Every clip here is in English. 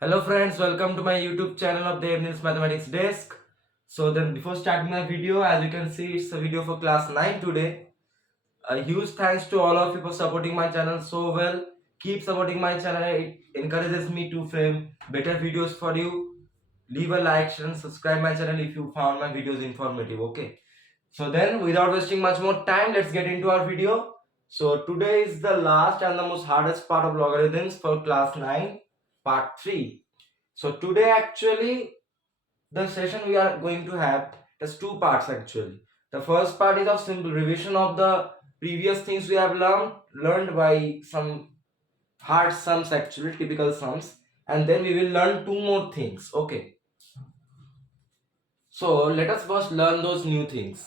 Hello friends, welcome to my YouTube channel of Debneel's Mathematics Desk. So then before starting my video, as you can see, it's a video for class 9 today. A huge thanks to all of you for supporting my channel so well. Keep supporting my channel, it encourages me to frame better videos for you. Leave a like, share and subscribe my channel if you found my videos informative, okay? So then without wasting much more time, let's get into our video. So today is the last and the most hardest part of logarithms for class 9, part 3. So today actually the session we are going to have has two parts actually. The first part is of simple revision of the previous things we have learned by some hard sums actually, typical sums, and then we will learn two more things. Okay. So let us first learn those new things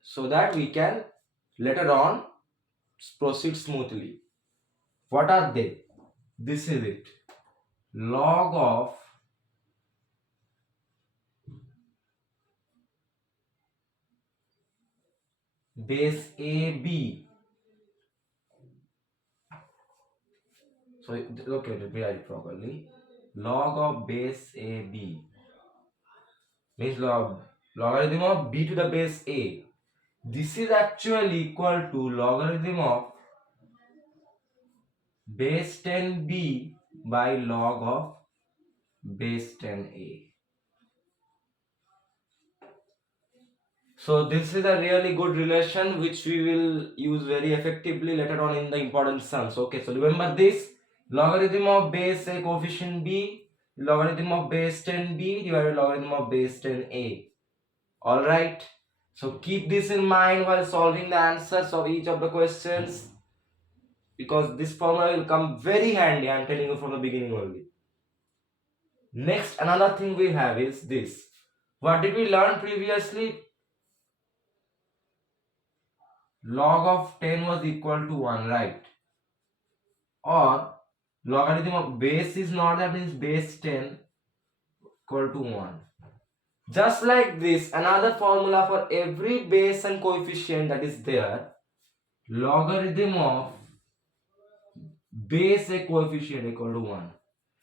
so that we can later on proceed smoothly. What are they? This is it. Log of base AB. So okay, let me write it properly. Log of base AB means logarithm of b to the base a. This is actually equal to logarithm of base 10b by log of base 10a. So this is a really good relation which we will use very effectively later on in the important sums. Okay, so remember this: logarithm of base a coefficient b, logarithm of base 10b divided by logarithm of base 10a. All right, so keep this in mind while solving the answers of each of the questions, because this formula will come very handy. I'm telling you from the beginning only. Next, another thing we have is this. What did we learn previously? Log of 10 was equal to 1, right? Or logarithm of base is not, that means base 10 equal to 1. Just like this, another formula for every base and coefficient that is there, logarithm of base a coefficient equal to 1.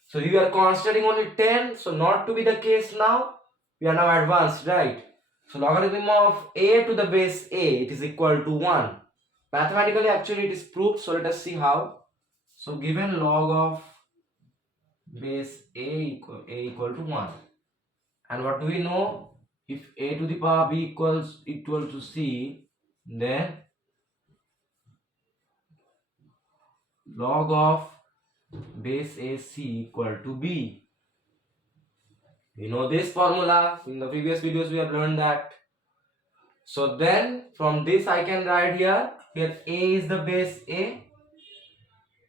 So we are considering only 10, so not to be the case now. We are now advanced, right? So logarithm of a to the base a, it is equal to 1. Mathematically actually it is proved, so let us see how. So given log of base a equal to 1, and what do we know? If a to the power b equals equal to c, then log of base ac equal to b. We know this formula. In the previous videos we have learned that. So then from this I can write here a is the base a,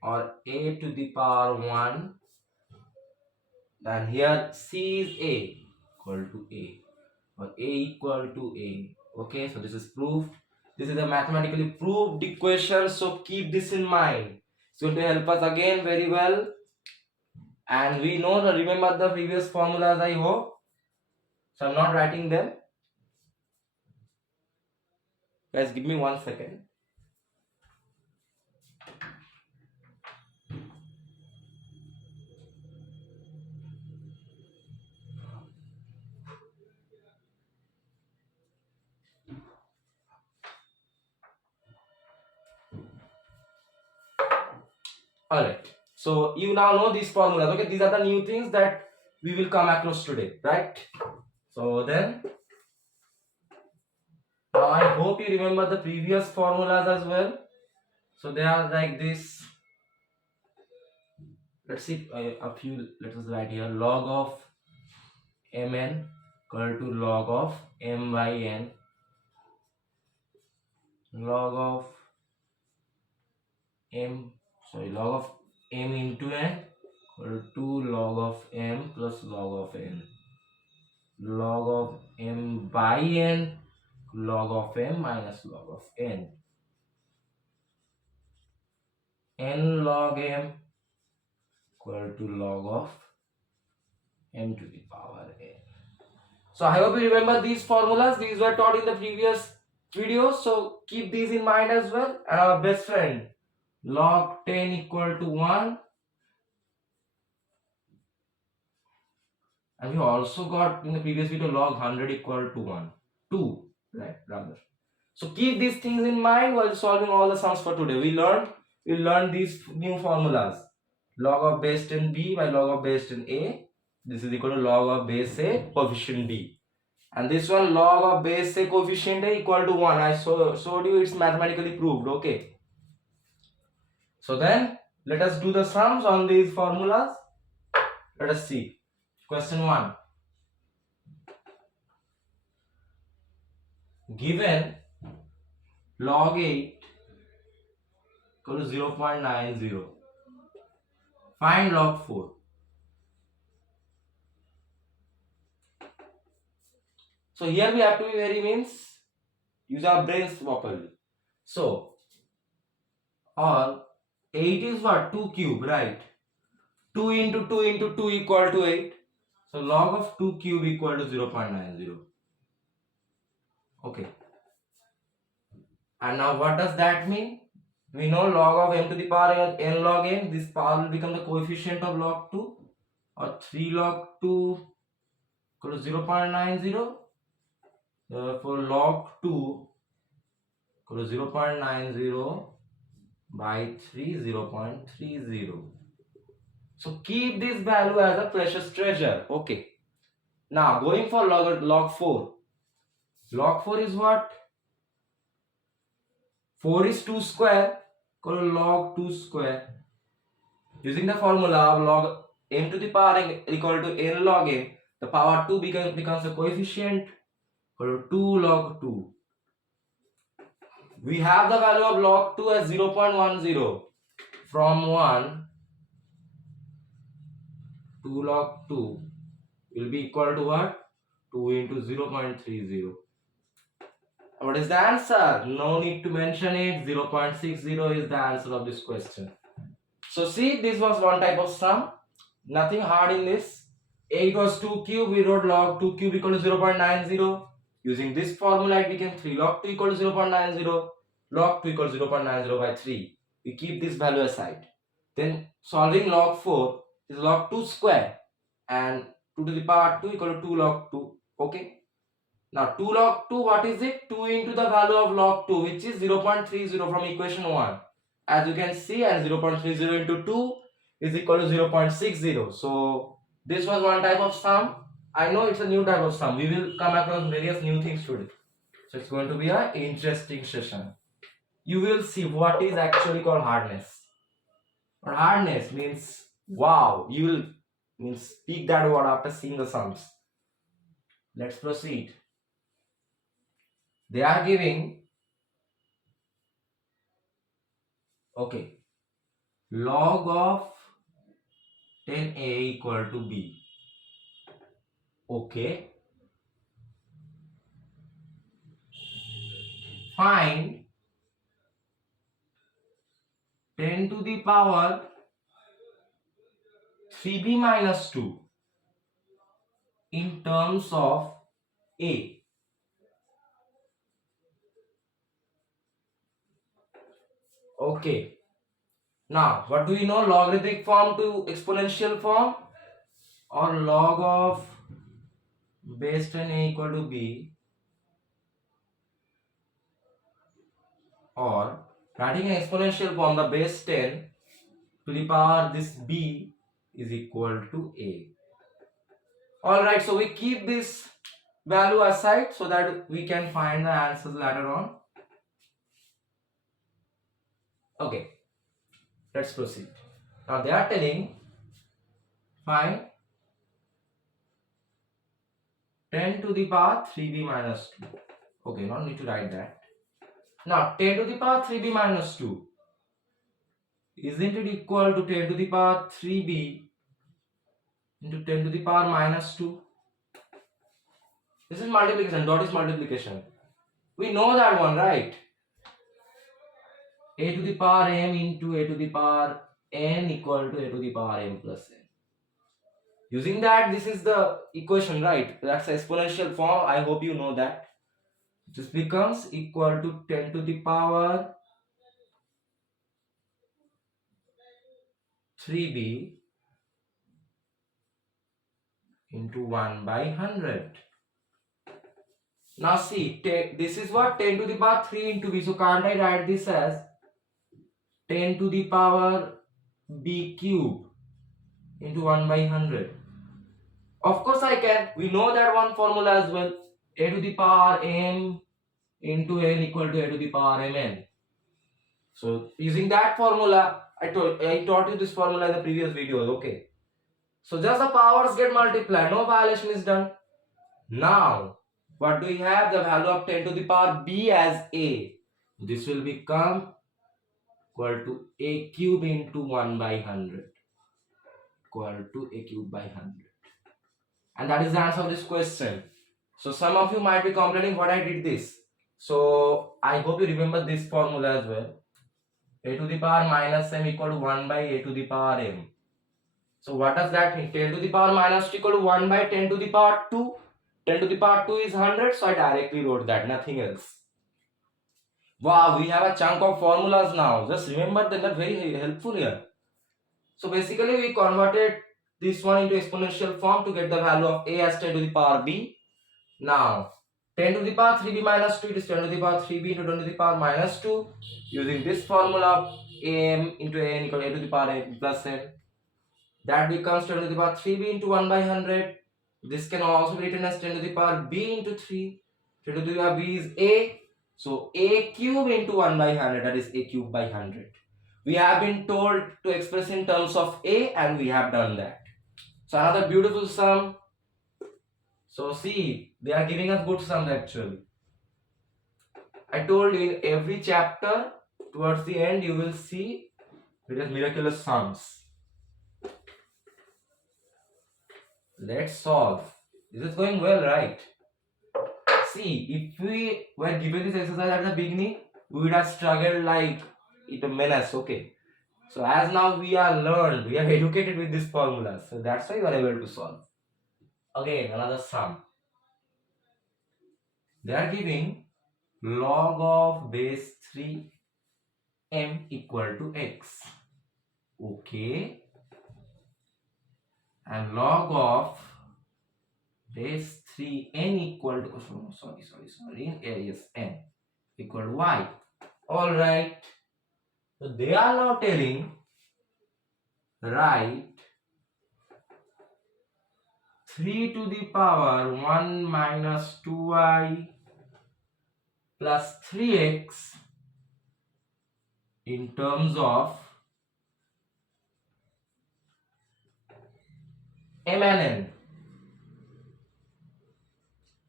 or a to the power 1, then here c is a equal to a, or a equal to a. Okay, so this is proved. This is a mathematically proved equation, so keep this in mind. It's going to help us again very well. And we know, remember the previous formulas, I hope. So I'm not writing them. Guys, give me 1 second. Alright. So you now know these formulas. Okay, these are the new things that we will come across today, right? So then, now I hope you remember the previous formulas as well. So they are like this. Let's see a few. Let us write here: log of mn equal to log of m by n, log of m log of m into n equal to log of m plus log of n, log of m by n log of m minus log of n, n log m equal to log of m to the power n. So I hope you remember these formulas. These were taught in the previous videos, so keep these in mind as well. And our best friend, log 10 equal to 1, And we also got in the previous video log 100 equal to 1. 2, right, rather. So keep these things in mind while solving all the sums for today. We learned these new formulas. Log of base 10 b by log of base 10 a. This is equal to log of base a coefficient b. And this one log of base a coefficient a equal to 1. I showed you it's mathematically proved. Okay. So then let us do the sums on these formulas. Let us see. Question 1. Given log 8 equal to 0.90. Find log 4. So here we have to be very means use our brains properly. So on 8 is what? 2 cube, right? 2 into 2 into 2 equal to 8. So log of 2 cube equal to 0.90. Okay. And now what does that mean? We know log of m to the power n log n. This power will become the coefficient of log 2, or 3 log 2 equal to 0.90. For log 2 equal to 0.90 by 3, 0.30. So keep this value as a precious treasure. Okay. Now going for log 4. Log 4 is what? 4 is 2 square equal to log 2 square. Using the formula of log m to the power n equal to n log m, the power 2 becomes the coefficient equal to 2 log 2. We have the value of log 2 as 0.10. From 1 to log 2 will be equal to what? 2 into 0.30. What is the answer? No need to mention it. 0.60 is the answer of this question. So see, this was one type of sum. Nothing hard in this. 8 was 2 cube. We wrote log 2 cube equal to 0.90. Using this formula, it became 3 log 2 equal to 0.90. Log 2 equals 0.90 by 3. We keep this value aside. Then solving log 4 is log 2 square. And 2 to the power 2 equal to 2 log 2. Okay. Now 2 log 2, what is it? 2 into the value of log 2, which is 0.30 from equation 1. As you can see, and 0.30 into 2 is equal to 0.60. So this was one type of sum. I know it's a new type of sum. We will come across various new things today. So it's going to be an interesting session. You will see what is actually called hardness. But hardness means wow. You will means speak that word after seeing the sums. Let's proceed. They are giving, okay, log of 10a equal to b. Okay. Find 10 to the power 3b minus 2 in terms of a. Okay. Now, what do we know? Logarithmic form to exponential form, or log of base 10a equal to b, or writing an exponential form, the base 10 to the power this b is equal to a. Alright, so we keep this value aside so that we can find the answers later on. Okay, let's proceed. Now they are telling find 10 to the power 3b minus 2. Okay, not need to write that. Now 10 to the power 3b minus 2, isn't it equal to 10 to the power 3b into 10 to the power minus 2? This is multiplication. Dot is multiplication. We know that one, right? A to the power m into a to the power n equal to a to the power m plus n. Using that, this is the equation, right? That's the exponential form. I hope you know that. This becomes equal to 10 to the power 3b into 1 by 100. Now see, this is what 10 to the power 3 into b. So can't I write this as 10 to the power b cube into 1 by 100? Of course I can. We know that one formula as well. A to the power m into n equal to a to the power mn. So using that formula, I taught you this formula in the previous videos. Okay. So just the powers get multiplied. No violation is done. Now, what do we have? The value of 10 to the power b as a. This will become equal to a cube into 1 by 100. Equal to a cube by 100. And that is the answer of this question. So some of you might be complaining what I did this. So I hope you remember this formula as well. A to the power minus m equal to 1 by a to the power m. So what does that mean? 10 to the power minus 2 equal to 1 by 10 to the power 2. 10 to the power 2 is 100, so I directly wrote that, nothing else. Wow, we have a chunk of formulas now. Just remember that, they're very helpful here. So basically we converted this one into exponential form to get the value of a as 10 to the power b. Now 10 to the power 3b minus 2, it is 10 to the power 3b into 10 to the power minus 2. Using this formula, am into n equal to a to the power n plus n. That becomes 10 to the power 3b into 1 by 100. This can also be written as 10 to the power b into 3. 10 to the power b is a. So a cube into 1 by 100, that is a cube by 100. We have been told to express in terms of a, and we have done that. So another beautiful sum. So see, they are giving us good sums actually. I told you in every chapter towards the end you will see it is miraculous sums. Let's solve. This is going well, right? See, if we were given this exercise at the beginning, we would have struggled like it a menace. Okay. So as now we are learned, we are educated with this formula. So that's why we are able to solve. Again, another sum. They are giving log of base 3 m equal to x. Okay. And log of base 3 n equal to, yes, n equal to y. All right. So they are now telling, write 3 to the power 1 minus 2y plus 3x in terms of m and n.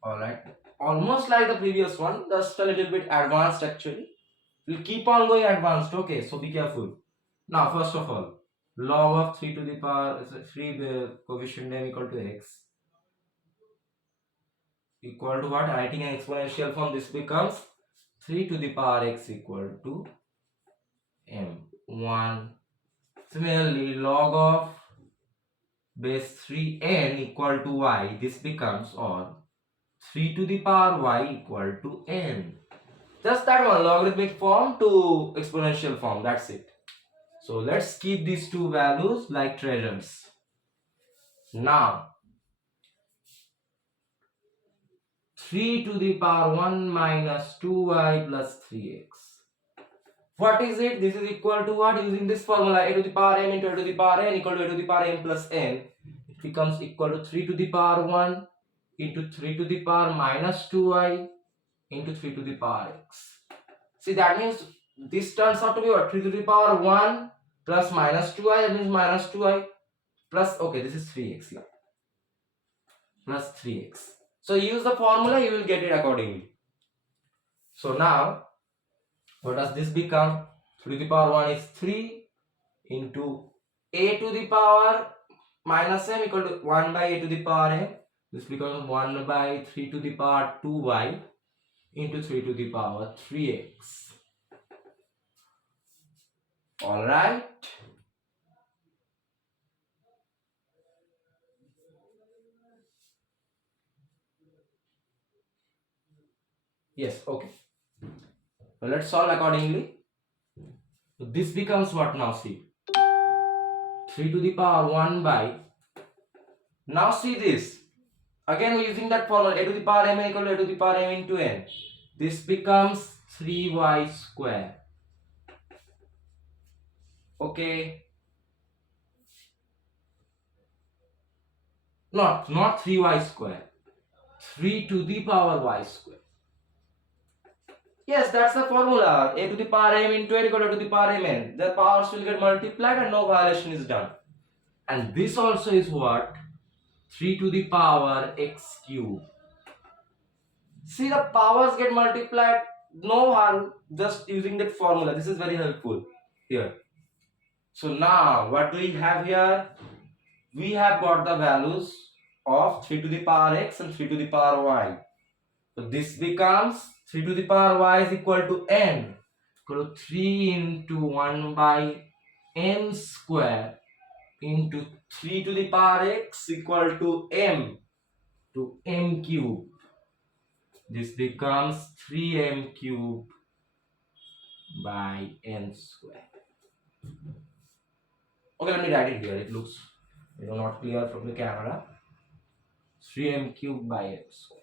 Alright, almost like the previous one, just a little bit advanced actually. We'll keep on going advanced, okay, so be careful. Now, first of all, log of 3 to the power 3 coefficient m equal to x equal to what? Writing an exponential form, this becomes 3 to the power x equal to m. 1. Similarly, log of base 3n equal to y, this becomes, or 3 to the power y equal to n. Just that one, logarithmic form to exponential form, that's it. So let's keep these two values like treasures. Now 3 to the power 1 minus 2y plus 3x. What is it? This is equal to what? Using this formula, a to the power m into a to the power n equal to a to the power m plus n. It becomes equal to 3 to the power 1 into 3 to the power minus 2y into 3 to the power x. See, that means this turns out to be what? 3 to the power 1 plus minus 2y, that means minus 2y plus, okay, this is 3x here. Plus 3x. So use the formula, you will get it accordingly. So now, what does this become? 3 to the power 1 is 3 into a to the power minus m equal to 1 by a to the power m. This becomes 1 by 3 to the power 2y into 3 to the power 3x. Alright. Yes, okay. So let's solve accordingly. So this becomes what now? See, 3 to the power 1 by Now see this. Again we're using that formula, a to the power m equal to a to the power m into n. This becomes 3y square. Okay. Not 3y square. 3 to the power y square. Yes, that's the formula. A to the power m into n equal to the power mn. The powers will get multiplied and no violation is done. And this also is what? 3 to the power x cube. See, the powers get multiplied. No harm just using that formula. This is very helpful here. So now what do we have here? We have got the values of 3 to the power x and 3 to the power y. So this becomes 3 to the power y is equal to n, equal to 3 into 1 by n square into 3 to the power x equal to m cube. This becomes 3m cube by n square. Okay, let me write it here. It looks not clear from the camera. 3m cube by n square.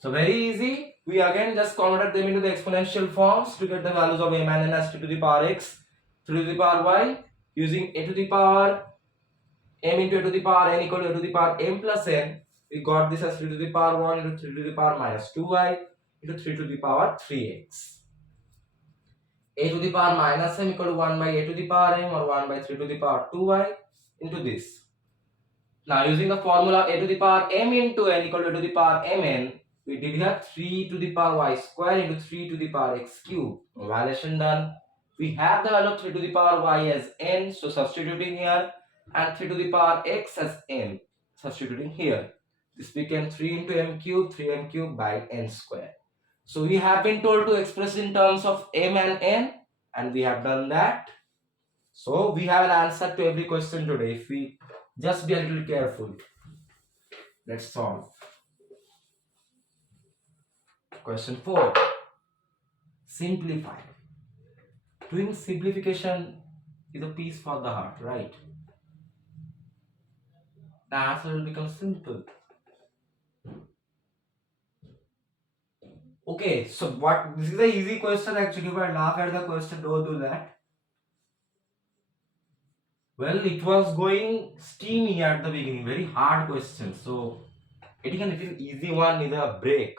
So very easy. We again just converted them into the exponential forms to get the values of m and n as 3 to the power x, 3 to the power y, using a to the power m into a to the power n equal to a to the power m plus n. We got this as 3 to the power 1 into 3 to the power minus 2y into 3 to the power 3x. A to the power minus m equal to 1 by a to the power m or 1 by 3 to the power 2y into this. Now using the formula a to the power m into n equal to a to the power mn, we did here 3 to the power y square into 3 to the power x cube. Evaluation done. We have the value of 3 to the power y as n, so substituting here, and 3 to the power x as m, substituting here. This became 3 into m cube, 3m cube by n square. So we have been told to express in terms of m and n, and we have done that. So we have an answer to every question today if we just be a little careful. Let's solve. Question 4. Simplify. Doing simplification is a peace for the heart, right? The answer will become simple. Okay, so this is an easy question actually, but laugh at the question, don't do that. Well, it was going steamy at the beginning, very hard question. So getting a little easy one is a break.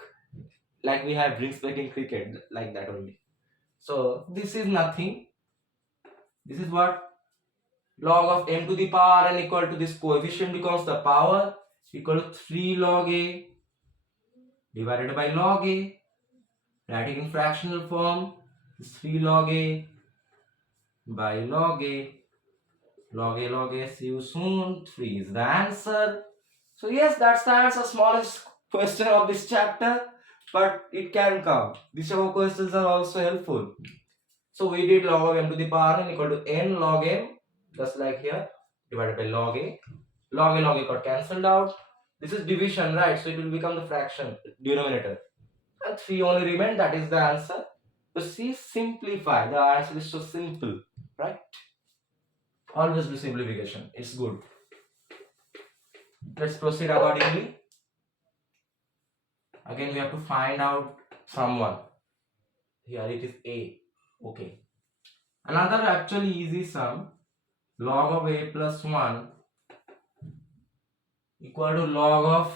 Like we have drinks break in cricket, like that only. So this is nothing. This is what? Log of m to the power n equal to this coefficient becomes the power equal to 3 log a divided by log a. Writing in fractional form is 3 log a by log a. Log a, see you soon. 3 is the answer. So yes, that's the answer. Smallest question of this chapter, but it can come. These type of questions are also helpful. So we did log of m to the power n equal to n log m, just like here, divided by log a. Log a got cancelled out. This is division, right? So it will become the fraction, denominator. And 3 only remain, that is the answer. So see, simplify. The answer is so simple, right? Always do simplification. It's good. Let's proceed accordingly. Again, we have to find out someone. Here it is a. Okay. Another actually easy sum. Log of a plus 1 equal to log of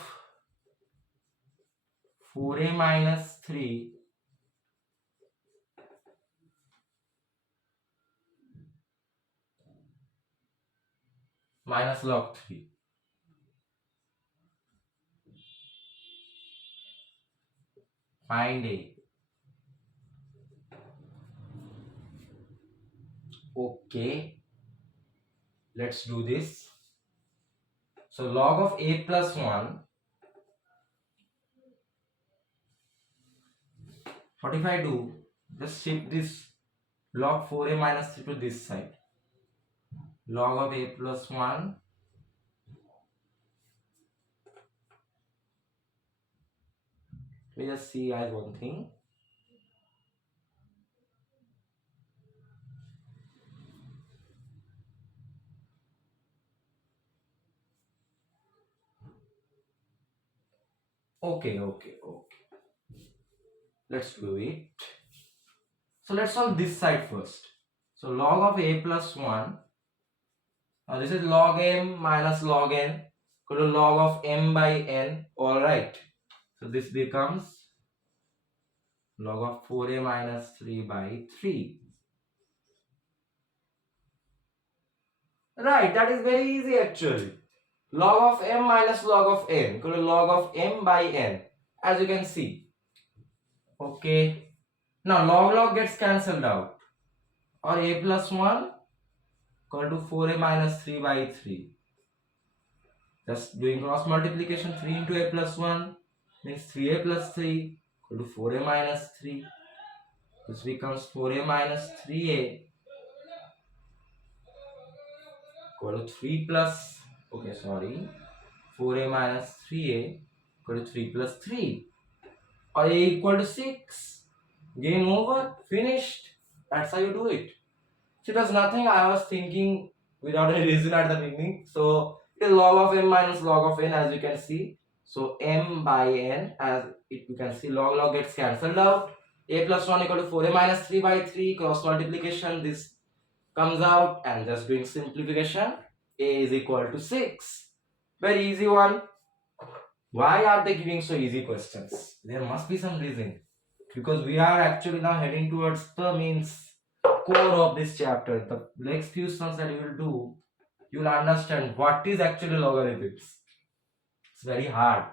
4a minus 3 minus log 3. Find a. Okay, let's do this. So log of a plus 1. What if I do? Just shift this log 4a minus 3 to this side. Log of a plus 1 we just see as one thing. Okay. Let's do it. So let's solve this side first. So log of a plus 1. Now this is log m minus log n equal to log of m by n. Alright. So this becomes log of 4a minus 3 by 3. Right, that is very easy actually. Log of m minus log of n equal to log of m by n, as you can see. Okay. Now log gets cancelled out. Or a plus 1 equal to 4a minus 3 by 3. Just doing cross multiplication, 3 into a plus 1 means 3a plus 3 equal to 4a minus 3. This becomes 4a minus 3a equal to 3 plus, 4a minus 3a equal to 3 plus 3. Or a equal to 6. Game over, finished. That's how you do it. So it was nothing I was thinking without any reason at the beginning. So it is log of m minus log of n, as you can see. So m by n, as you can see, log gets cancelled out. A plus 1 equal to 4a minus 3 by 3, cross multiplication, this comes out, and just doing simplification, a is equal to 6. Very easy one. Why are they giving so easy questions? There must be some reason. Because we are actually now heading towards the means core of this chapter. The next few sums that you will do, you will understand what is actually logarithms. It's very hard.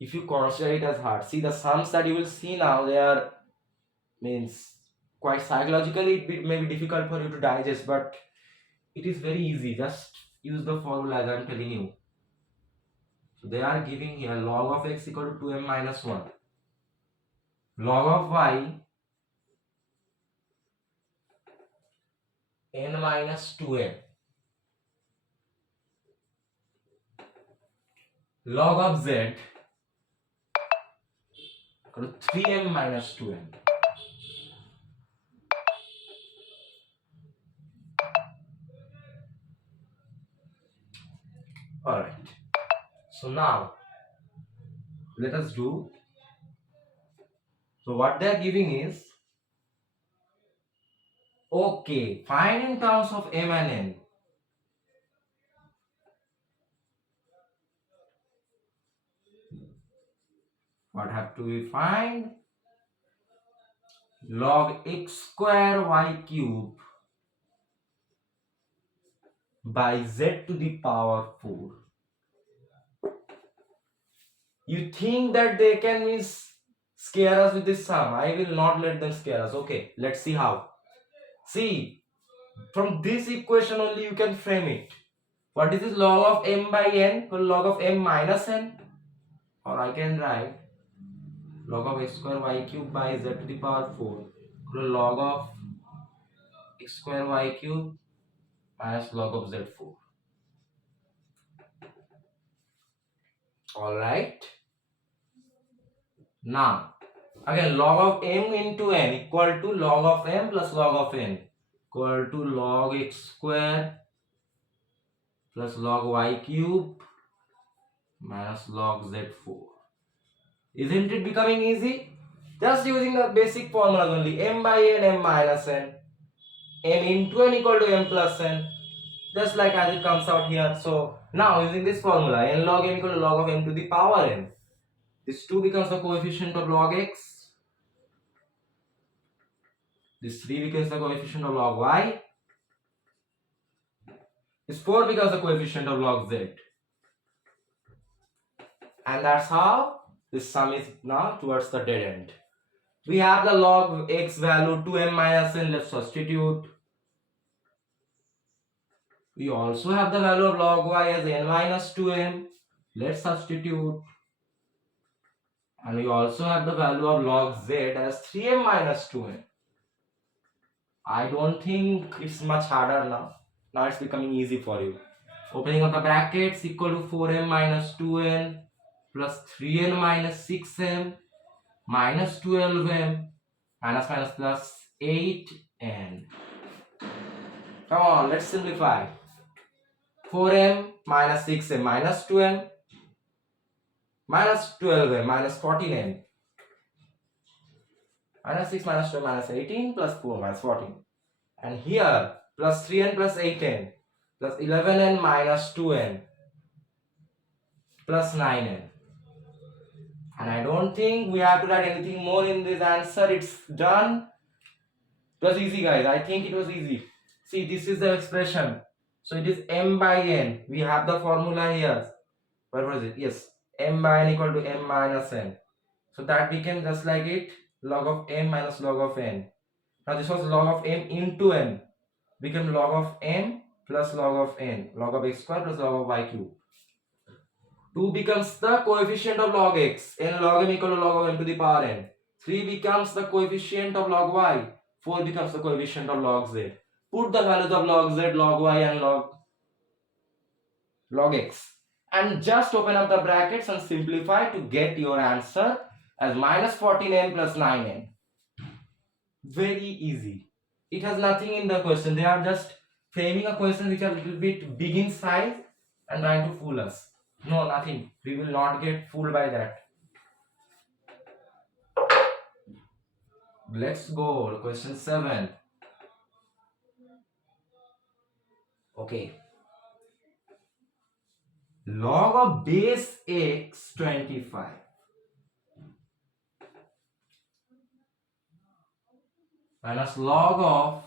If you consider it as hard, see the sums that you will see now, they are means quite psychologically it may be difficult for you to digest, but it is very easy. Just use the formula as I am telling you. So they are giving here log of x equal to 2m minus 1, log of y n minus 2m, log of z equal to 3m minus 2m. Alright. So now let us do. So what they are giving is, okay, find in terms of m and n. What have to we find? Log x square y cube by z to the power 4. You think that they can scare us with this sum? I will not let them scare us. Okay, let's see how. See, from this equation only you can frame it. What is this? Log of m by n equal log of m minus n, or I can write log of x square y cube by z to the power 4 equal log of x square y cube minus log of z4. Alright. Now, again, log of m into n equal to log of m plus log of n equal to log x square plus log y cube minus log z4. Isn't it becoming easy? Just using the basic formulas only. M by n, m minus n. M into n equal to m plus n. Just like as it comes out here. So now using this formula, n log m equal to log of m to the power n. This 2 becomes the coefficient of log x. This 3 becomes the coefficient of log y. This 4 becomes the coefficient of log z. And that's how this sum is now towards the dead end. We have the log x value 2m minus n. Let's substitute. We also have the value of log y as n minus 2m. Let's substitute. And we also have the value of log z as 3m minus 2m. I don't think it's much harder now. Now it's becoming easy for you. Opening up the brackets, equal to 4m minus 2n plus 3n minus 6m minus 12m minus minus plus 8n. Come on, let's simplify. 4m minus 6m minus 2m minus 12n minus 14n minus 6 minus 12 minus 18 plus 4 minus 14. And here plus 3n plus 8n plus 11n minus 2n plus 9n. And I don't think we have to write anything more in this answer. It's done. It was easy, guys. I think it was easy. See, this is the expression. So it is m by n. We have the formula here. What was it? Yes, m by n equal to m minus n. So that became just like it, log of m minus log of n. Now this was log of m into n. Became log of m plus log of n. Log of x square plus log of y cube. 2 becomes the coefficient of log x. N log m equal to log of m to the power n. 3 becomes the coefficient of log y. 4 becomes the coefficient of log z. Put the values of log z, log y and log x. And just open up the brackets and simplify to get your answer as minus 14n plus 9n. Very easy. It has nothing in the question. They are just framing a question which are a little bit big in size and trying to fool us. No, nothing. We will not get fooled by that. Let's go to question 7. Okay. Log of base x 25 minus log of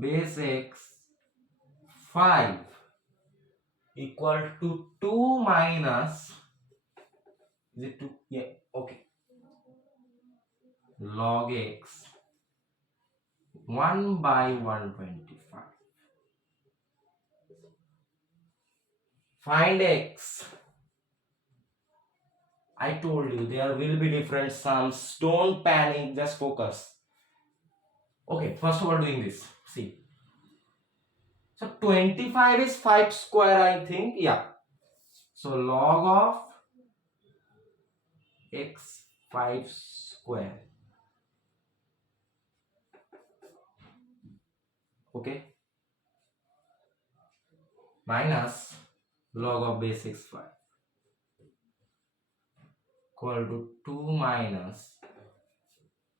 base x 5 equal to 2 minus, is it 2? Yeah, okay. Log x 1 by 125. Find x. I told you there will be different sums. Don't panic, just focus. Okay, first of all doing this. See. So 25 is 5 square, I think. Yeah. So log of x 5 square. Okay. Minus log of base x 5 equal to 2 minus.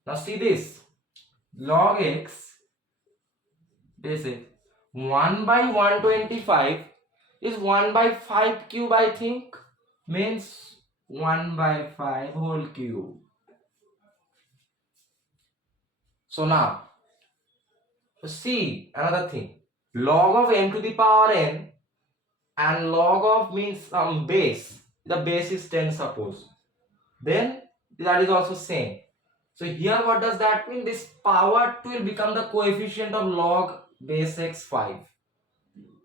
Now see this. Log x base x 1 by 125 is 1 by 5 cube, I think. Means 1 by 5 whole cube. So now, see another thing. Log of m to the power n and log of means some base. The base is 10 suppose. Then that is also same. So here what does that mean? This power 2 will become the coefficient of log base x 5.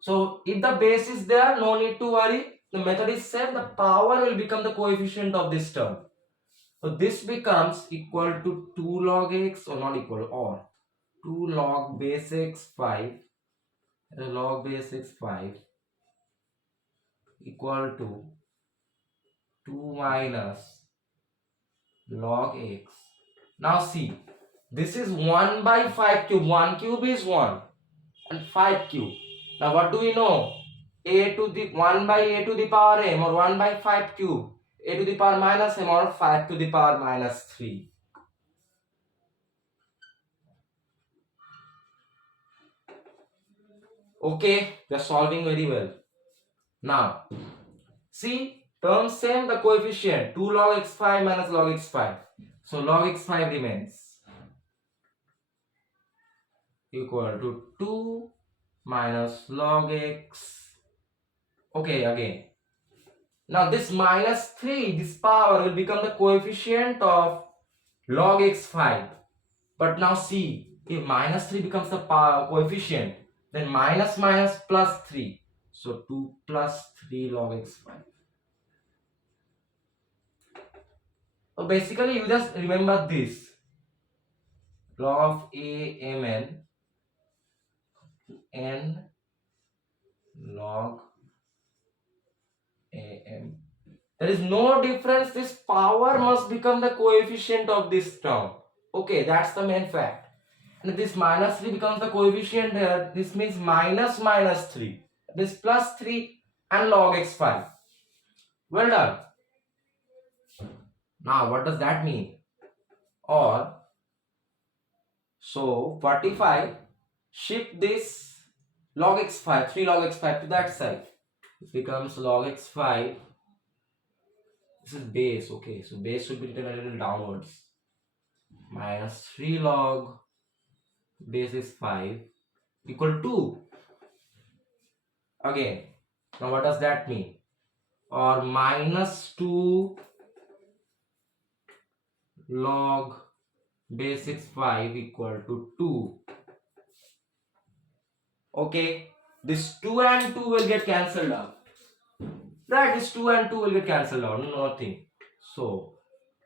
So if the base is there, no need to worry. The method is same. The power will become the coefficient of this term. So this becomes equal to 2 log x, or not equal, or 2 log base x 5 log base x 5 equal to 2 minus log x. Now see, this is 1 by 5 cube. 1 cube is 1 and 5 cube. Now what do we know? A to the 1 by a to the power m, or 1 by 5 cube, a to the power minus m, or 5 to the power minus 3. Okay, we are solving very well. Now see, term same, the coefficient 2 log x5 minus log x5. So log x5 remains equal to 2 minus log x. Okay, again. Now this minus 3, this power will become the coefficient of log x5. But now see, if minus 3 becomes the power coefficient, then minus minus plus 3. So 2 plus 3 log x5. So basically you just remember this. Log of a mn n log am. There is no difference. This power must become the coefficient of this term. Okay, that's the main fact. And this minus 3 becomes the coefficient here. This means minus minus 3. This plus 3 and log x5. Well done. Now what does that mean? Or so 45, shift this log x5, 3 log x5 to that side. It becomes log x5. This is base, okay. So base should be written a little downwards. Minus 3 log base is 5 equal to. Again, now what does that mean? Or minus 2 log base is 5 equal to 2. Okay, this 2 and 2 will get cancelled out. Right, this 2 and 2 will get cancelled out, nothing. So,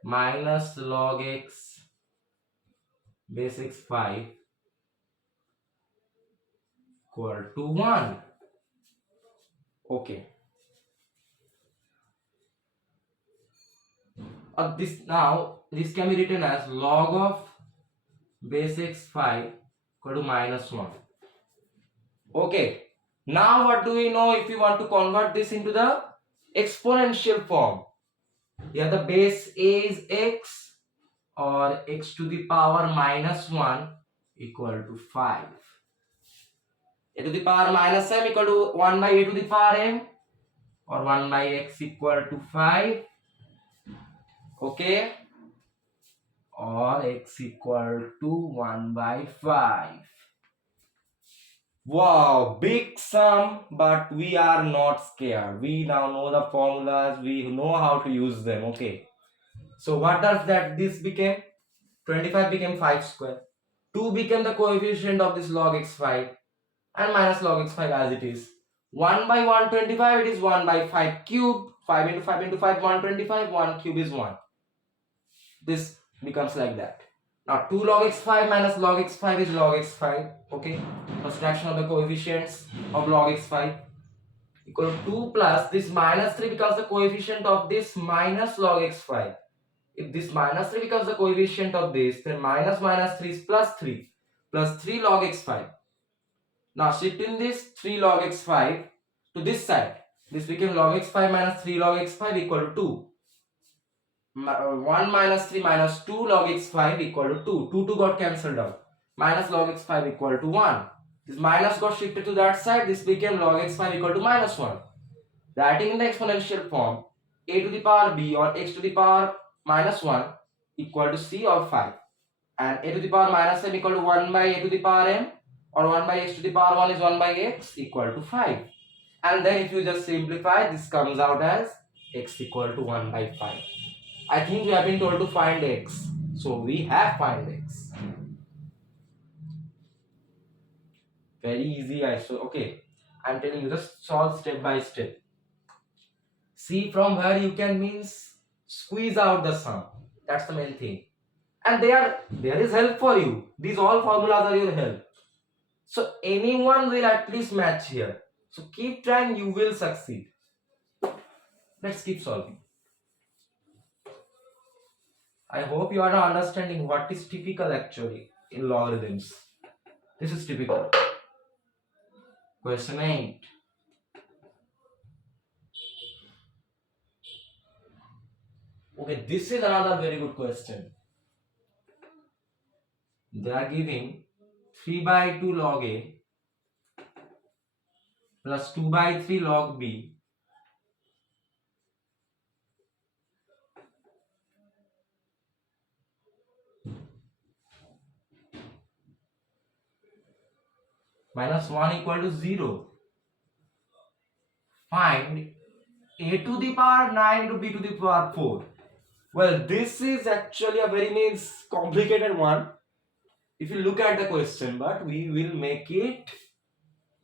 minus log x base x 5 equal to 1. Okay. This can be written as log of base x 5 equal to minus 1. Okay. Now what do we know if we want to convert this into the exponential form? Here the base a is x, or x to the power minus 1 equal to 5. A to the power minus m equal to 1 by a to the power m, or 1 by x equal to 5. Okay. Or x equal to 1 by 5. Wow, big sum, but we are not scared. We now know the formulas, we know how to use them. Okay. So what does that this became? 25 became 5 square. 2 became the coefficient of this log x5 and minus log x5 as it is. 1 by 125, it is 1 by 5 cube. 5 into 5 into 5, 125. 1 cube is 1. This becomes like that. Now 2 log x5 minus log x5 is log x5. Okay. Subtraction of the coefficients of log x5 equal to 2 plus this minus 3 becomes the coefficient of this minus log x5. If this minus 3 becomes the coefficient of this, then minus minus 3 is plus 3. Plus 3 log x5. Now shifting this 3 log x5 to this side. This became log x5 minus 3 log x5 equal to 2. 1 minus 3 minus 2 log x5 equal to 2. 2 got cancelled out. Minus log x5 equal to 1. This minus got shifted to that side. This became log x5 equal to minus 1. Writing in the exponential form, a to the power b or x to the power minus 1 equal to c or 5. And a to the power minus m equal to 1 by a to the power m, or 1 by x to the power 1 is 1 by x equal to 5. And then if you just simplify, this comes out as x equal to 1 by 5. I think we have been told to find x. So we have find x. Very easy. Okay. I'm telling you, just solve step by step. See from where you can means squeeze out the sum. That's the main thing. And there is help for you. These all formulas are your help. So anyone will at least match here. So keep trying, you will succeed. Let's keep solving. I hope you are now understanding what is typical actually in logarithms. This is typical. Question 8. Okay, this is another very good question. They are giving 3 by 2 log A plus 2 by 3 log B minus 1 equal to 0. Find a to the power 9 to b to the power 4. Well, this is actually a very complicated one if you look at the question, but we will make it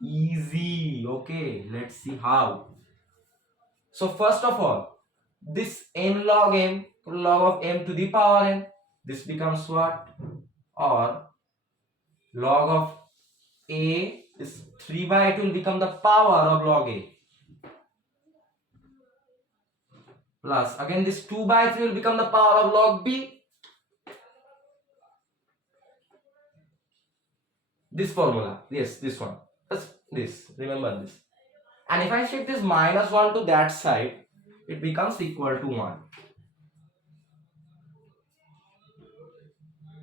easy. Okay, let's see how. So first of all, this n log m, log of m to the power n, this becomes what? Or log of a is 3 by 2 will become the power of log a. Plus again this 2 by 3 will become the power of log b. This formula, yes, this one. This, remember this. And if I shift this minus 1 to that side, it becomes equal to 1.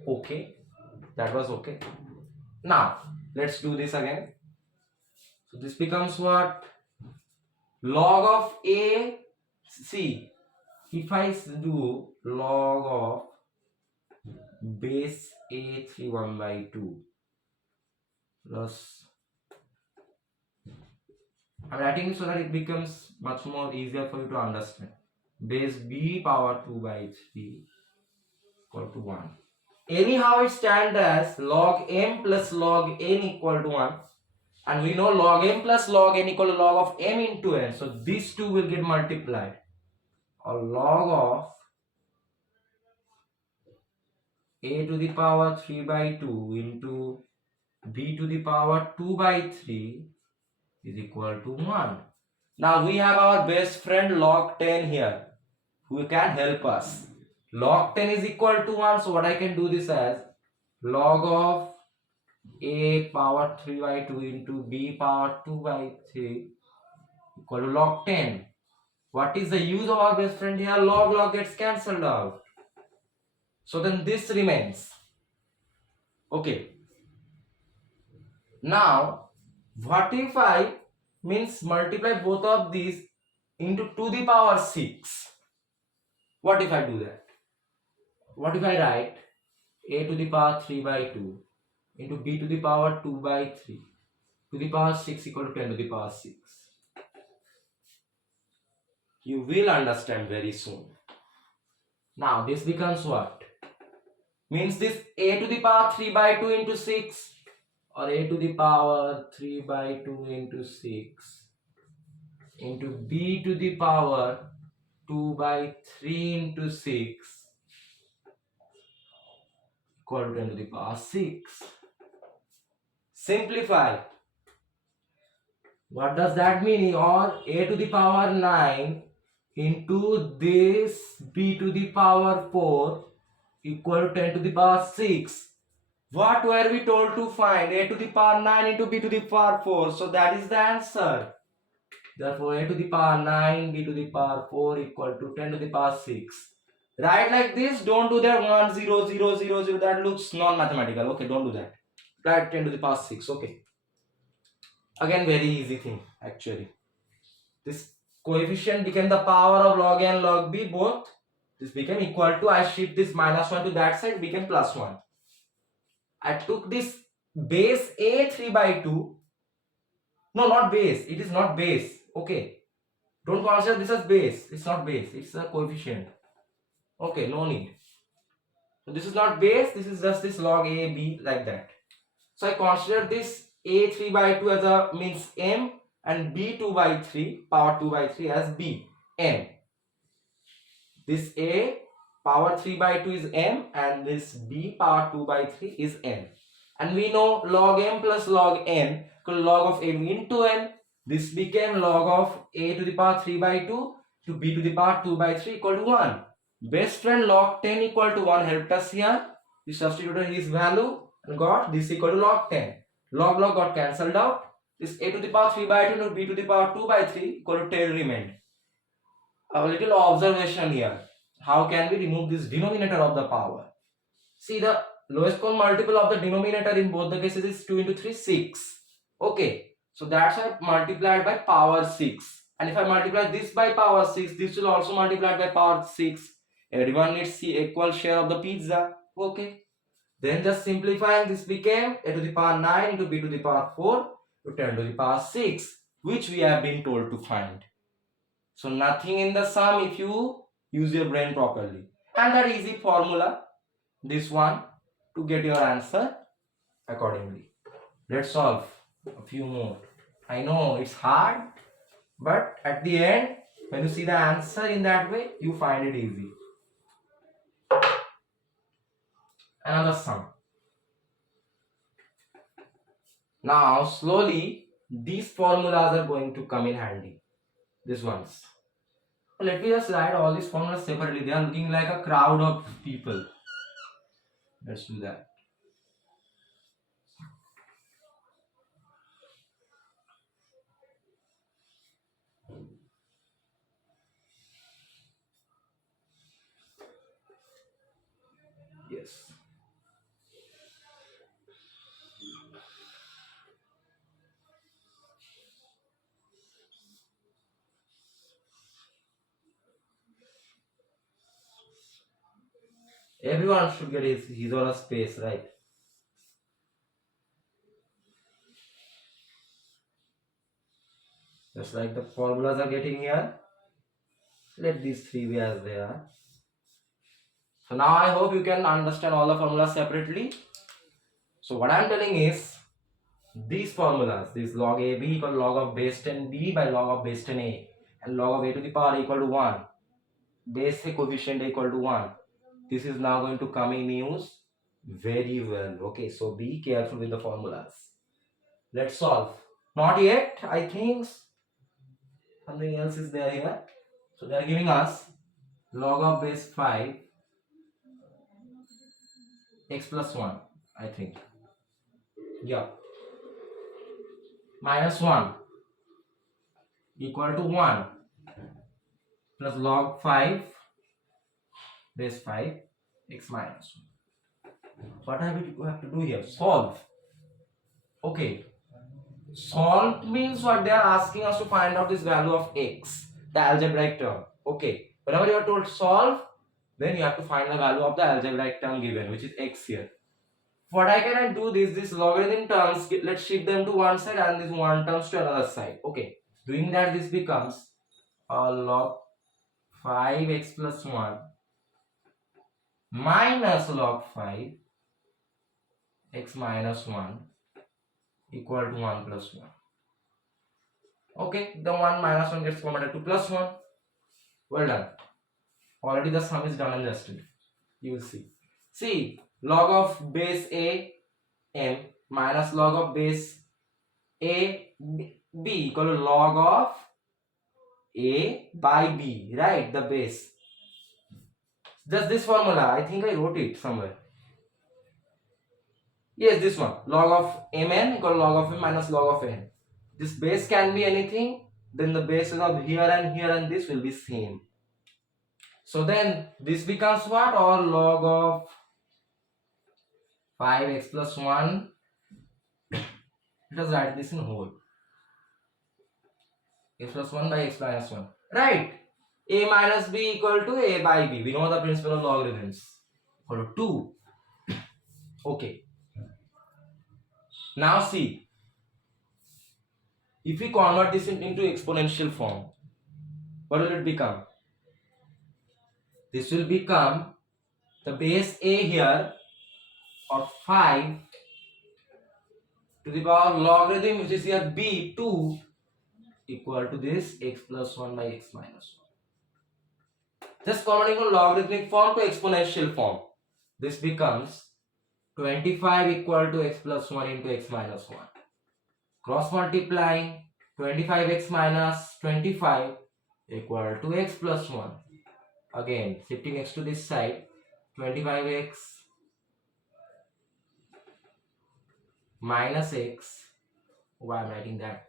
Okay, that was okay. Now let's do this again. So this becomes what? Log of a. See, if I do log of base a3 1 by 2 plus, I'm writing it so that it becomes much more easier for you to understand. Base b power 2 by 3 equal to 1. Anyhow, it stands as log m plus log n equal to 1. And we know log m plus log n equal to log of m into n. So these two will get multiplied. Or log of a to the power 3 by 2 into b to the power 2 by 3 is equal to 1. Now we have our best friend log 10 here, who can help us. Log 10 is equal to 1, so what I can do this as log of a power 3 by 2 into b power 2 by 3 equal to log 10. What is the use of our best friend here? Log gets cancelled out. So then this remains. Okay. Now, what if I multiply both of these into to the power 6? What if I do that? What if I write a to the power 3 by 2 into b to the power 2 by 3 to the power 6 equal to 10 to the power 6? You will understand very soon. Now this becomes what? This a to the power 3 by 2 into 6 or a to the power 3 by 2 into 6 into b to the power 2 by 3 into 6 equal to 10 to the power 6. Simplify. What does that mean? Or a to the power 9 into this b to the power 4 equal to 10 to the power 6. What were we told to find? A to the power 9 into b to the power 4. So that is the answer. Therefore, a to the power 9, b to the power 4 equal to 10 to the power 6. Write like this. Don't do that 1, 0, 0, 0, 0. That looks non-mathematical. Okay, don't do that. Write 10 to the power 6. Okay. Again, very easy thing actually. This coefficient became the power of log a and log b both. This became equal to, I shift this -1 to that side, became +1. I took this base a 3 by 2. No, not base. It is not base. Okay. Don't consider this as base. It's not base. It's a coefficient. Okay, no need. So this is not base. This is just this log a b like that. So I consider this a 3 by 2 as a m and b 2 by 3 power 2 by 3 as b m. This a power 3 by 2 is m and this b power 2 by 3 is n. And we know log m plus log n equal log of m into n. This became log of a to the power 3 by 2 to b to the power 2 by 3 equal to 1. Best friend log 10 equal to 1 helped us here. We substituted his value and got this equal to log 10. Log got cancelled out. This a to the power 3 by 2 to b to the power 2 by 3 equal to 10 remained. A little observation here. How can we remove this denominator of the power? See, the lowest common multiple of the denominator in both the cases is 2 into 3, 6. Okay. So that's why multiplied by power 6. And if I multiply this by power 6, this will also multiply by power 6. Everyone needs equal share of the pizza. Okay. Then just simplifying, this became a to the power 9 into b to the power 4 to 10 to the power 6, which we have been told to find. So nothing in the sum if you use your brain properly. And that easy formula, this one, to get your answer accordingly. Let's solve a few more. I know it's hard, but at the end, when you see the answer in that way, you find it easy. Another sum. Now slowly these formulas are going to come in handy. These ones. Let me just write all these formulas separately. They are looking like a crowd of people. Let's do that. Yes. Everyone should get his or her space, right? Just like the formulas are getting here, let these three be as they are. So now I hope you can understand all the formulas separately. So what I am telling is, these formulas, this log AB equal to log of base 10b by log of base 10a, and log of a to the power equal to 1, base a coefficient equal to 1. This is now going to come in use very well. Okay, so be careful with the formulas. Let's solve. Not yet, I think something else is there here. So they are giving us log of base 5 x plus 1, I think. Yeah. Minus 1 equal to 1 plus log 5 base 5 x minus 1. What have we have to do here? Solve. Okay. Solve means what they are asking us to find out this value of x, the algebraic term. Okay. Whenever you are told solve, then you have to find the value of the algebraic term given, which is x here. What I can do this logarithm terms, let's shift them to one side and this one terms to another side. Okay. Doing that, this becomes log 5x plus 1 minus log 5 x minus 1 equal to 1 plus 1. Okay, the 1 minus 1 gets converted to plus 1. Well done. Already the sum is done and dusted. You will see. See, log of base a m minus log of base a b equal to log of a by b, right? The base. Just this formula, I think I wrote it somewhere. Yes, this one. Log of mn equal to log of m minus log of n. This base can be anything. Then the bases of here and this will be same. So then this becomes what? Or log of 5x plus 1. Let us write this in whole. X plus 1 by x minus 1. Right. A minus b equal to a by b. We know the principle of logarithms. Equal to 2. Okay. Now see. If we convert this into exponential form, what will it become? This will become the base a here, or 5 to the power logarithm, which is here b 2, equal to this x plus 1 by x minus 1. Just converting from logarithmic form to exponential form. This becomes 25 equal to x plus 1 into x minus 1. Cross multiplying 25x minus 25 equal to x plus 1. Again, shifting x to this side, 25x minus x. Why I'm writing that?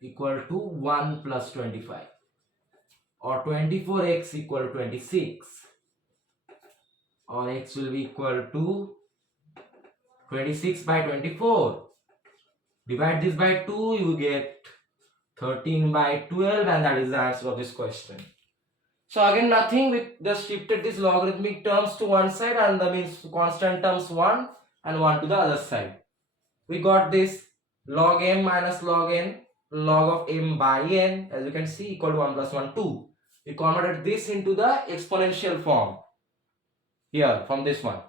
Equal to 1 plus 25. Or 24x equal to 26. Or x will be equal to 26 by 24. Divide this by 2, you get 13 by 12, and that is the answer of this question. So again, nothing, we just shifted these logarithmic terms to one side and the means constant terms 1 and 1 to the other side. We got this log m minus log n, log of m by n, as you can see, equal to 1 plus 1, 2. We converted this into the exponential form. Here, from this one.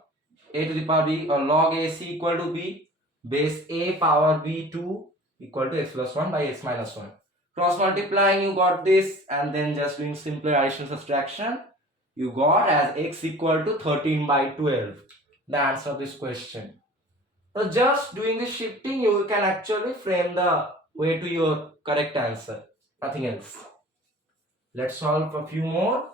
A to the power b, or log ac equal to b, base a power b2 equal to x plus 1 by x minus 1. Cross multiplying, you got this, and then just doing simple addition subtraction, you got as x equal to 13 by 12. The answer of this question. So just doing this shifting, you can actually frame the way to your correct answer. Nothing else. Let's solve a few more.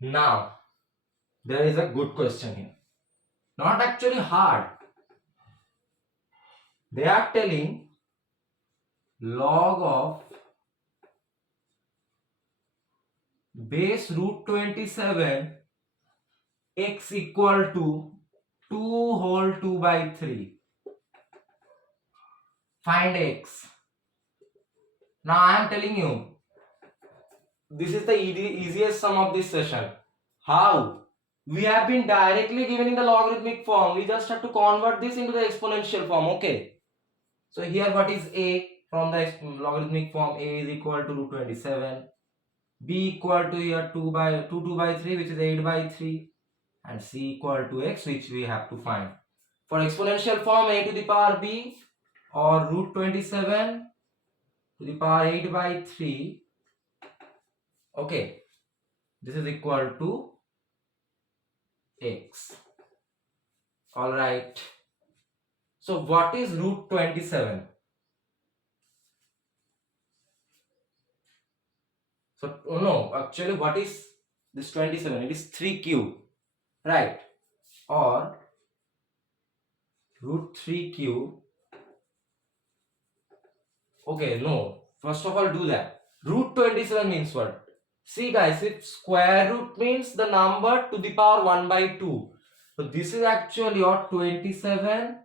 Now, there is a good question here. Not actually hard. They are telling log of base root 27 x equal to 2 whole 2 by 3. Find x. Now I am telling you, this is the easiest sum of this session. How? We have been directly given in the logarithmic form. We just have to convert this into the exponential form. Okay. So here what is a from the logarithmic form? A is equal to root 27. B equal to here 2 by 3, which is 8 by 3. And c equal to x, which we have to find. For exponential form, a to the power b or root 27 to the power 8 by 3. Okay. This is equal to x. Alright. So what is root 27? So no, actually what is this 27? It is 3 cube, right? Or root 3 cube. Okay, no. First of all, do that. Root 27 means what? See guys, if square root means the number to the power 1 by 2. So this is actually your 27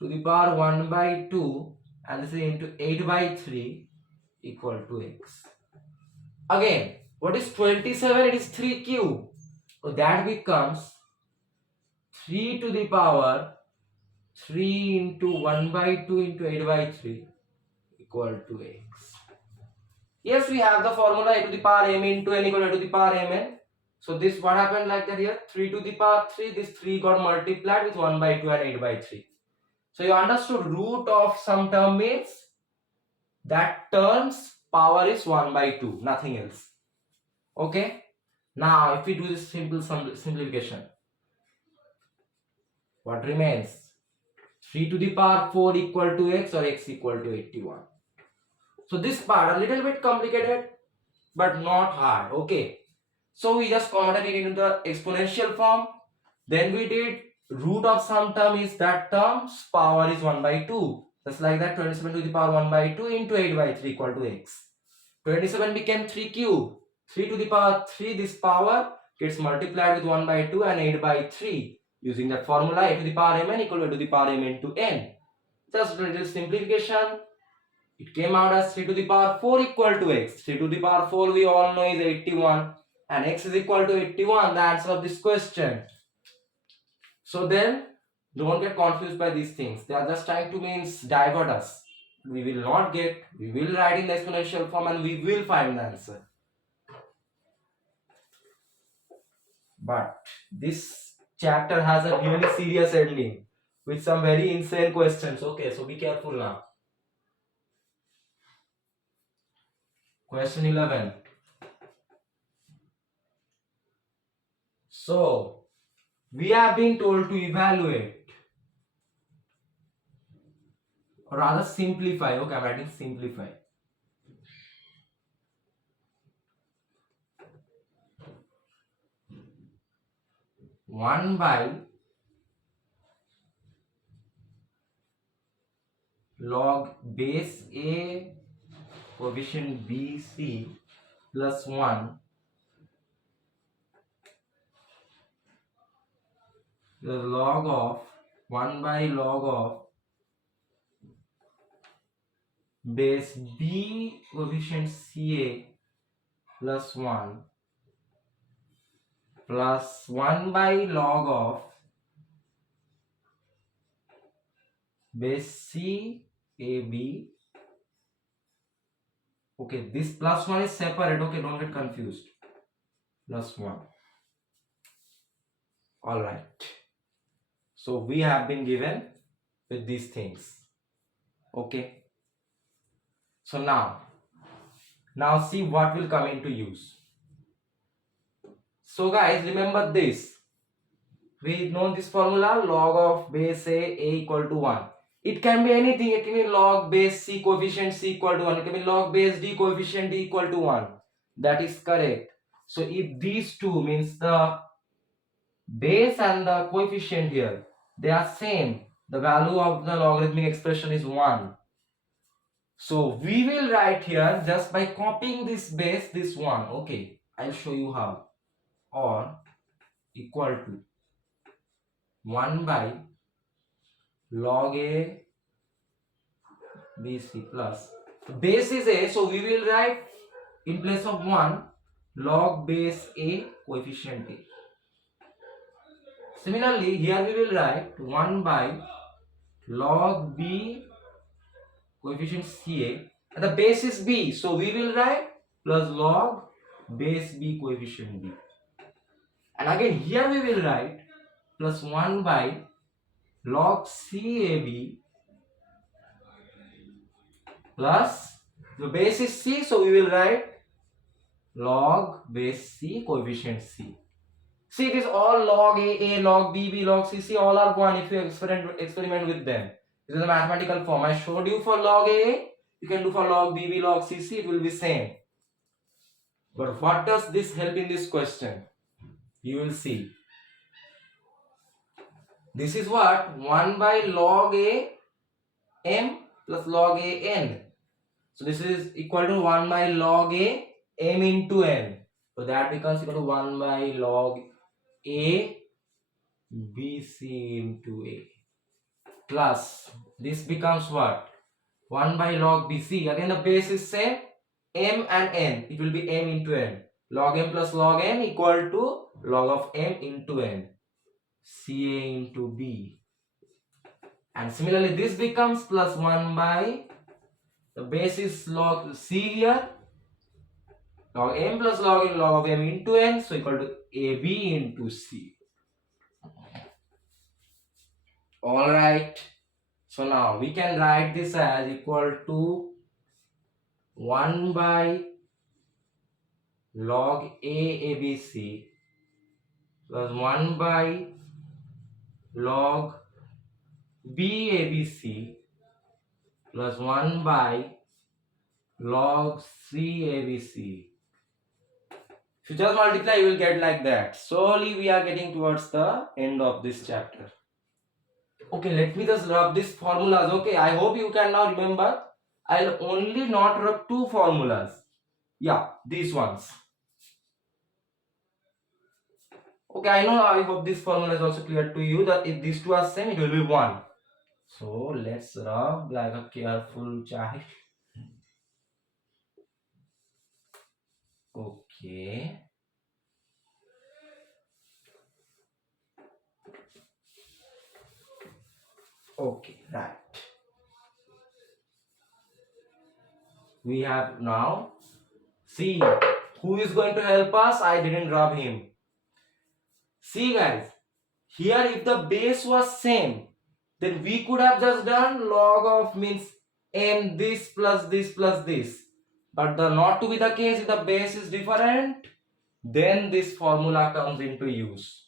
to the power 1 by 2 and this is into 8 by 3 equal to x. Again, what is 27? It is 3 cube. So that becomes 3 to the power 3 into 1 by 2 into 8 by 3 equal to x. Yes, we have the formula a to the power m into n equal to a to the power mn. So this what happened like that here? 3 to the power 3, this 3 got multiplied with 1 by 2 and 8 by 3. So you understood root of some term means that term's power is 1 by 2, nothing else. Okay. Now if we do this simple simplification, what remains? 3 to the power 4 equal to x or x equal to 81. So this part a little bit complicated but not hard. Okay. So we just converted it into the exponential form. Then we did root of some term is that term's power is 1 by 2. Just like that 27 to the power 1 by 2 into 8 by 3 equal to x. 27 became 3 cube. 3 to the power 3, this power gets multiplied with 1 by 2 and 8 by 3. Using that formula, a to the power mn equal to a to the power m into n. Just a little simplification. It came out as 3 to the power 4 equal to x. 3 to the power 4 we all know is 81 and x is equal to 81, the answer of this question. So then don't get confused by these things. They are just trying to means divert us. We will not get, we will write in the exponential form and we will find the answer. But this chapter has a really serious ending with some very insane questions. Okay, so be careful now. Question 11. So, we have been told to evaluate or rather simplify. Okay, I'm writing simplify. One by log base A coefficient BC plus 1 the log of 1 by log of base B coefficient CA plus 1 plus 1 by log of base C AB. Okay, this plus 1 is separate. Okay, don't get confused. Plus 1. Alright. So we have been given with these things. Okay. So now see what will come into use. So guys, remember this. We know this formula, log of base A equal to 1. It can be anything. It can be log base C coefficient C equal to 1. It can be log base D coefficient D equal to 1. That is correct. So if these two means the base and the coefficient here, they are same. The value of the logarithmic expression is 1. So we will write here just by copying this base, this 1. Okay, I'll show you how. Or equal to 1 by log A BC plus base is A, so we will write in place of 1 log base A coefficient A. Similarly, here we will write 1 by log B coefficient CA, and the base is B, so we will write plus log base B coefficient B. And again here we will write plus 1 by log CAB plus the base is C, so we will write log base C coefficient C. See, it is all log A, log B, B, log C, C, all are one if you experiment with them. This is a mathematical form. I showed you for log A, you can do for log B, B, log C, C, it will be same. But what does this help in this question? You will see. This is what? 1 by log A m plus log A n. So this is equal to 1 by log A m into n. So that becomes equal to 1 by log A BC into A plus this becomes what? 1 by log BC. Again the base is same, m and n. It will be m into n. Log m plus log n equal to log of m into n. CA into B. And similarly this becomes plus 1 by the base is log C here. Log m plus log n log of m into n, so equal to AB into C. Alright. So now we can write this as equal to 1 by log A ABC plus 1 by log B ABC plus 1 by log C ABC. If you just multiply, you will get like that. Slowly we are getting towards the end of this chapter. Okay, let me just rub these formulas. Okay, I hope you can now remember. I'll only not rub two formulas. Yeah, these ones. Okay, I know. I hope this formula is also clear to you that if these two are same, it will be 1. So let's rub like a careful child. Okay. Okay, right. We have now, see, who is going to help us? I didn't rub him. See guys, here if the base was same, then we could have just done log of means m this plus this plus this. But the not to be the case, if the base is different, then this formula comes into use.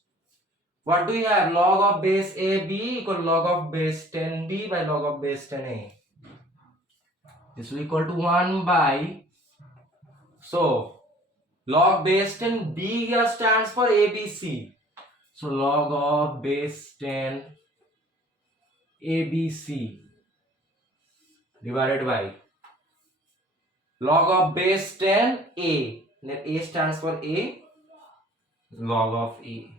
What do we have? Log of base AB equal log of base 10B by log of base 10A. This will equal to 1 by, so log base 10B here stands for ABC. So log of base 10 ABC divided by log of base 10 A. Then A stands for A, log of A.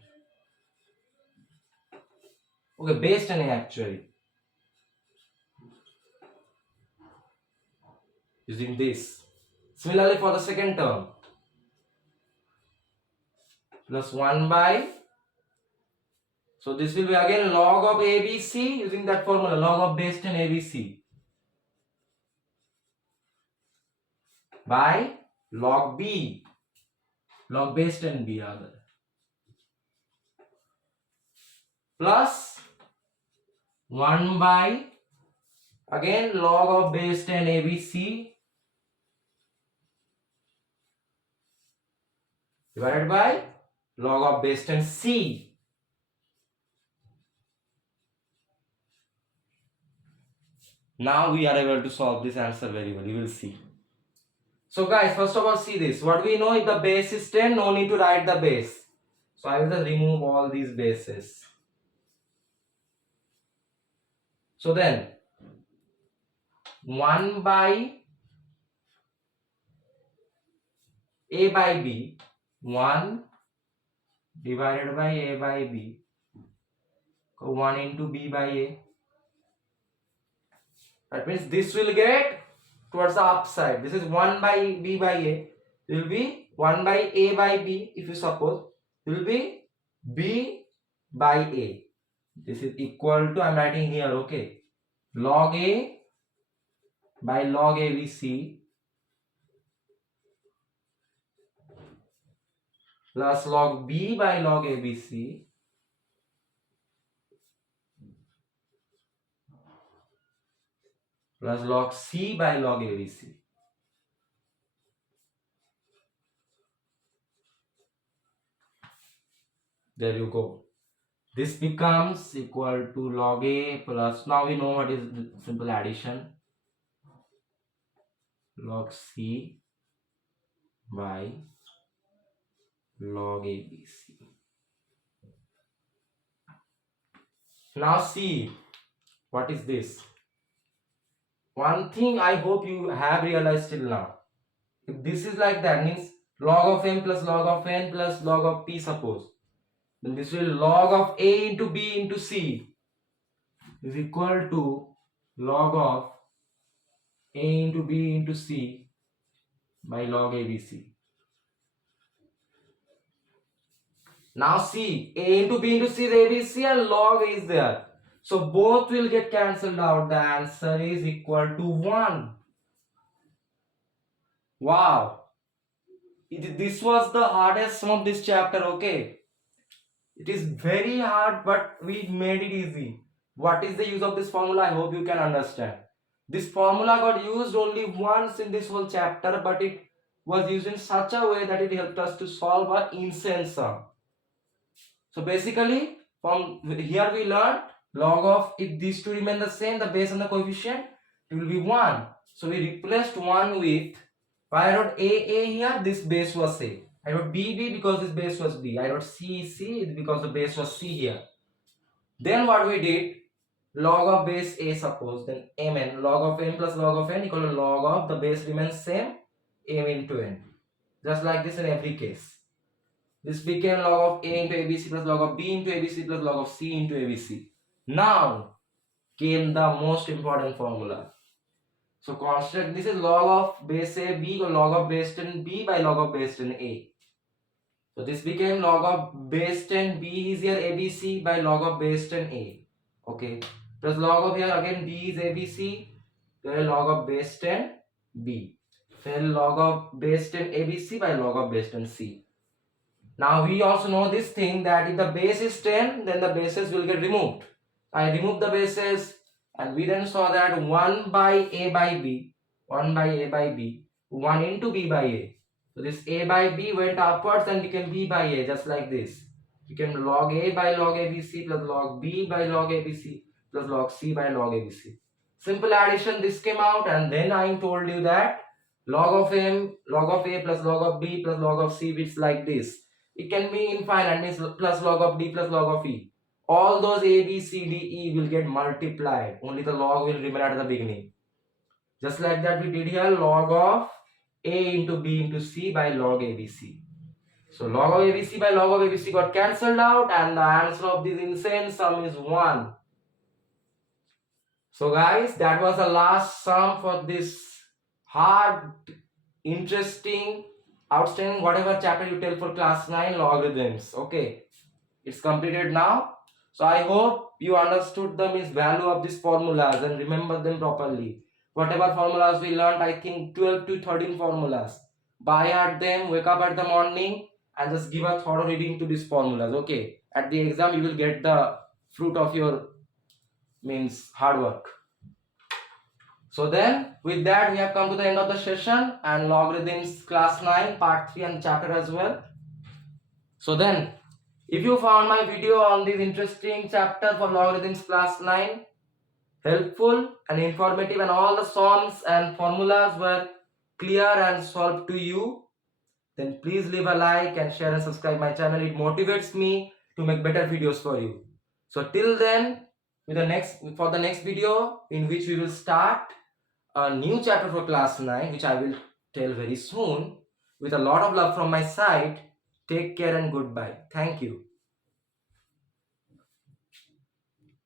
Okay, base 10 A actually. Using this. Similarly for the second term. Plus 1 by, so this will be again log of ABC using that formula, log of base 10 ABC by log B, log base 10 B other, plus 1 by again log of base 10 ABC divided by log of base 10 C. Now we are able to solve this answer very well. You will see. So guys, first of all, see this. What we know, if the base is 10, no need to write the base. So I will just remove all these bases. So then 1 by A by B, 1 divided by A by B 1 into b by a. That means this will get towards the upside. This is 1 by b by a. It will be 1 by a by b. If you suppose, it will be b by a. This is equal to, I am writing here, okay, log a by log abc plus log b by log abc plus log c by log abc. There you go. This becomes equal to log a plus, now we know what is simple addition, log c by log abc. Now see, what is this? One thing I hope you have realized till now. If this is like that, means log of m plus log of n plus log of p, suppose, then this will log of a into b into c is equal to log of a into b into c by log abc. Now see, a into b into c is abc and log is there. So both will get cancelled out. The answer is equal to 1. Wow. This was the hardest sum of this chapter, okay? It is very hard, but we made it easy. What is the use of this formula? I hope you can understand. This formula got used only once in this whole chapter, but it was used in such a way that it helped us to solve an insane sum. So basically, from here we learned log of, if these two remain the same, the base and the coefficient, it will be 1. So we replaced 1 with, I wrote a here, this base was a. I wrote b because this base was b. I wrote c because the base was c here. Then what we did, log of base a, suppose, then mn, log of m plus log of n equal to log of the base remains same, m into n. Just like this in every case. This became log of a into abc plus log of b into abc plus log of c into abc. Now came the most important formula. So constant, this is log of base a b or log of base 10 b by log of base 10 a. So this became log of base 10 b is here abc by log of base 10 a. Okay. Plus log of here again b is abc, then log of base 10 b. Then log of base 10 abc by log of base 10 c. Now we also know this thing that if the base is 10, then the bases will get removed. I removed the bases and we then saw that 1 by a by b, 1 by a by b, 1 into b by a. So this a by b went upwards and became b by a, just like this. Became log a by log abc plus log b by log abc plus log c by log abc. Simple addition, this came out, and then I told you that log of m, log of a plus log of b plus log of c, it's like this. It can be infinite, means plus log of d plus log of e. All those a, b, c, d, e will get multiplied. Only the log will remain at the beginning. Just like that we did here, log of a into b into c by log abc. So log of abc by log of abc got cancelled out, and the answer of this insane sum is 1. So guys, that was the last sum for this hard, interesting, outstanding, whatever chapter you tell for class 9, logarithms. Okay, it's completed now. So I hope you understood the value of these formulas and remember them properly. Whatever formulas we learned, I think 12 to 13 formulas. By heart them, wake up at the morning and just give a thorough reading to these formulas. Okay, at the exam you will get the fruit of your hard work. So then with that we have come to the end of the session and logarithms class 9 part 3 and chapter as well. So then if you found my video on this interesting chapter for logarithms class 9 helpful and informative, and all the sums and formulas were clear and solved to you, then please leave a like and share and subscribe my channel. It motivates me to make better videos for you. So till then, for the next video in which we will start a new chapter for class 9, which I will tell very soon, with a lot of love from my side. Take care and goodbye. Thank you.